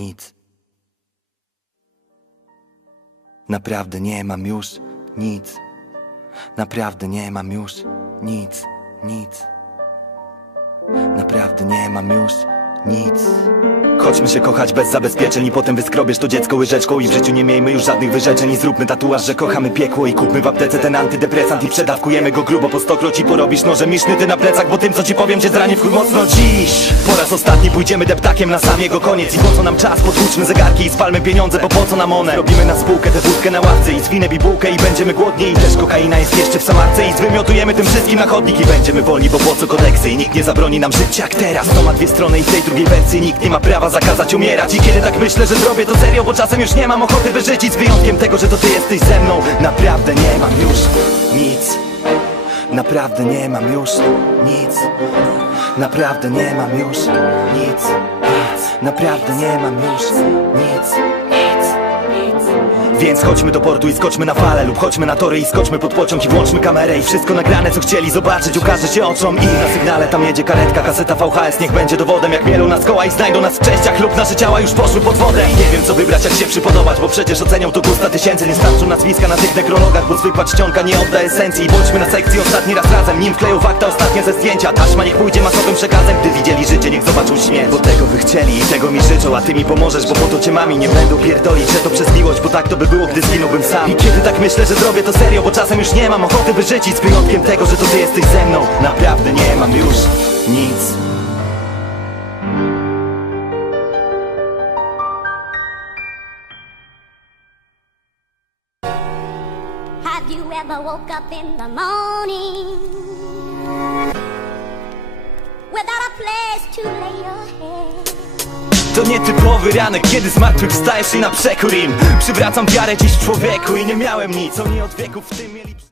nic. Naprawdę nie mam już nic. Naprawdę nie mam już nic, nic. Naprawdę nie mam już nic. Chodźmy się kochać bez zabezpieczeń i potem wyskrobiesz to dziecko łyżeczką I w życiu nie miejmy już żadnych wyrzeczeń. I zróbmy tatuaż, że kochamy piekło I kupmy w aptece ten antydepresant I przedawkujemy go grubo po stokroć I porobisz nożem miszny ty na plecach Bo tym co ci powiem cię zranię w chuj mocno. Dziś Po raz ostatni pójdziemy deptakiem na sam jego koniec. I po co nam czas, potłuczmy zegarki i spalmy pieniądze Bo po co nam one? Robimy na spółkę tę wódkę na ławce I zwinę bibułkę i będziemy głodni. I też kokaina jest jeszcze w samarce I zwymiotujemy tym wszystkim na chodnik. I będziemy wolni, bo po co kodeksy? I nikt nie zabroni nam żyć jak teraz. To ma dwie strony i w tej drugiej wersji Nikt nie ma prawa zakazać umierać. I kiedy tak myślę, że zrobię to serio Bo czasem już nie mam ochoty by żyć I z wyjątkiem tego, że to ty jesteś ze mną. Naprawdę nie mam już nic. Naprawdę nie mam już nic. Naprawdę nie mam już nic. Naprawdę nie mam już nic więc chodźmy do portu i skoczmy na fale Lub chodźmy na tory i skoczmy pod pociąg I włączmy kamerę i wszystko nagrane co chcieli zobaczyć. Ukaże się oczom i na sygnale tam jedzie karetka Kaseta VHS niech będzie dowodem Jak mielą nas koła i znajdą nas w częściach Lub nasze ciała już poszły pod wodę. I nie wiem co wybrać jak się przypodobać Bo przecież ocenią to gusta tysięcy. Nie starczą nazwiska na tych nekrologach Bo zwykła czcionka nie odda esencji Bądźmy na sekcji ostatni raz razem Nim wkleją fakta ostatnie ze zdjęcia. Taśma niech pójdzie masowym przekazem Gdy widzieli życie niech zobaczą śmierć. Bo tego by chcieli i tego mi życzą A ty mi pomożesz, bo po to cię mami Nie będą pierdolić, że to przez miłość Bo tak to by było, gdy zginąłbym sam. I kiedy tak myślę, że zrobię to serio Bo czasem już nie mam ochoty by żyć z wyjątkiem tego, że to ty jesteś ze mną. Naprawdę nie mam już nic. Have you ever woke up in the morning To nietypowy ranek, kiedy z i na przekór im. Przywracam wiarę dziś człowieku I nie miałem nic, oni od wieków w tym mieli